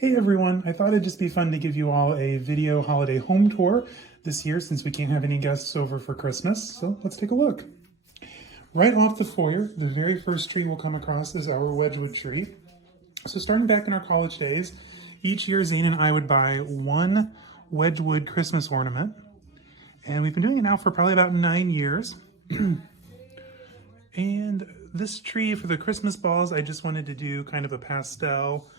Hey everyone, I thought it'd just be fun to give you all a video holiday home tour this year since we can't have any guests over for Christmas, so let's take a look. Right off the foyer, the very first tree we'll come across is our Wedgwood tree. So starting back in our college days, each year Zane and I would buy one Wedgwood Christmas ornament, and we've been doing it now for probably about 9 years. And this tree for the Christmas balls, I just wanted to do kind of a pastel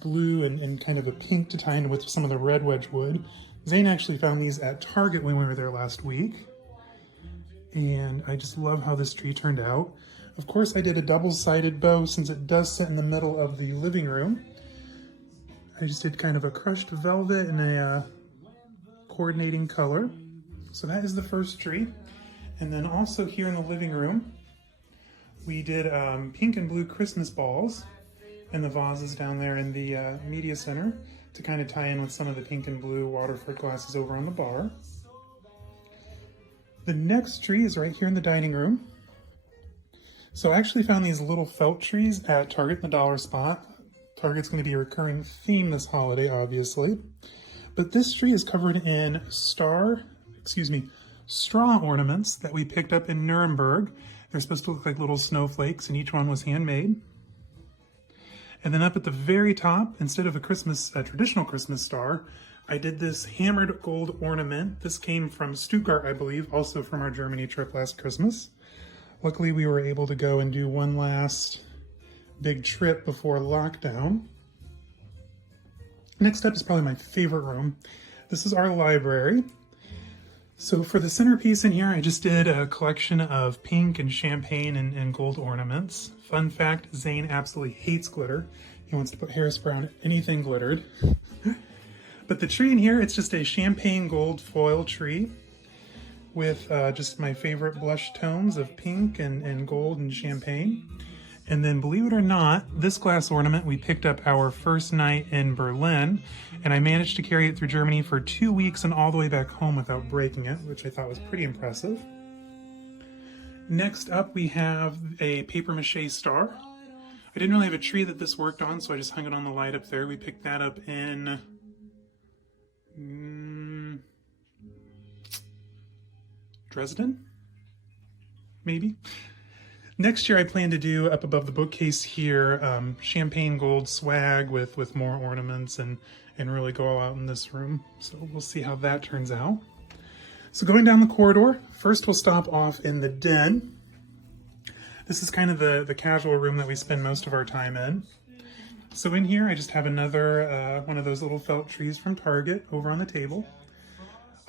blue and kind of a pink to tie in with some of the red Wedgwood. Zane actually found these at Target when we were there last week. And I just love how this tree turned out. Of course, I did a double-sided bow since it does sit in the middle of the living room. I just did kind of a crushed velvet and a coordinating color. So that is the first tree. And then also here in the living room, we did pink and blue Christmas balls and the vases down there in the media center to kind of tie in with some of the pink and blue Waterford glasses over on the bar. The next tree is right here in the dining room. So I actually found these little felt trees at Target in the dollar spot. Target's going to be a recurring theme this holiday, obviously. But this tree is covered in straw ornaments that we picked up in Nuremberg. They're supposed to look like little snowflakes, and each one was handmade. And then up at the very top, instead of a traditional Christmas star, I did this hammered gold ornament. This came from Stuttgart, I believe, also from our Germany trip last Christmas. Luckily, we were able to go and do one last big trip before lockdown. Next up is probably my favorite room. This is our library. So for the centerpiece in here, I just did a collection of pink and champagne and gold ornaments. Fun fact, Zane absolutely hates glitter. He wants to put hairspray on anything glittered. But the tree in here, it's just a champagne gold foil tree with just my favorite blush tones of pink and gold and champagne. And then, believe it or not, this glass ornament we picked up our first night in Berlin, and I managed to carry it through Germany for 2 weeks and all the way back home without breaking it, which I thought was pretty impressive. Next up, we have a papier-mâché star. I didn't really have a tree that this worked on, so I just hung it on the light up there. We picked that up in Dresden, maybe? Next year I plan to do up above the bookcase here, champagne gold swag with more ornaments and really go all out in this room. So we'll see how that turns out. So going down the corridor, first we'll stop off in the den. This is kind of the casual room that we spend most of our time in. So in here I just have another one of those little felt trees from Target over on the table.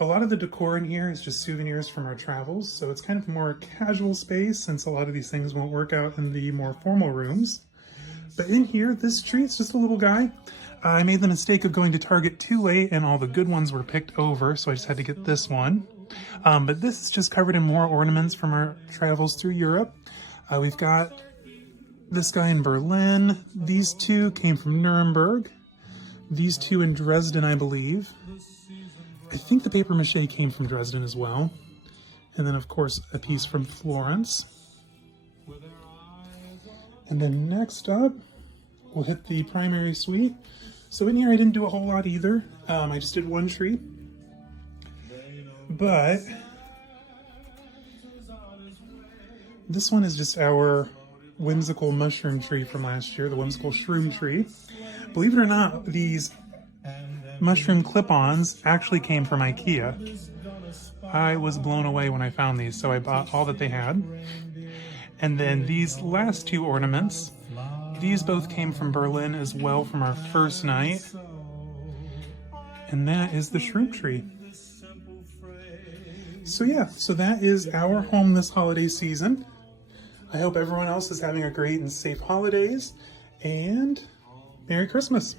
A lot of the decor in here is just souvenirs from our travels, so it's kind of a more casual space since a lot of these things won't work out in the more formal rooms. But in here, this tree, it's just a little guy. I made the mistake of going to Target too late and all the good ones were picked over, so I just had to get this one. But this is just covered in more ornaments from our travels through Europe. We've got this guy in Berlin. These two came from Nuremberg. These two in Dresden, I believe. I think the papier-mâché came from Dresden as well. And then, of course, a piece from Florence. And then next up, we'll hit the primary suite. So in here, I didn't do a whole lot either. I just did one tree. But this one is just our whimsical mushroom tree from last year, the whimsical shroom tree. Believe it or not, these mushroom clip-ons actually came from IKEA. I was blown away when I found these, so I bought all that they had. And then these last two ornaments, these both came from Berlin as well from our first night. And that is the shroom tree. So yeah, so that is our home this holiday season. I hope everyone else is having a great and safe holidays, and Merry Christmas.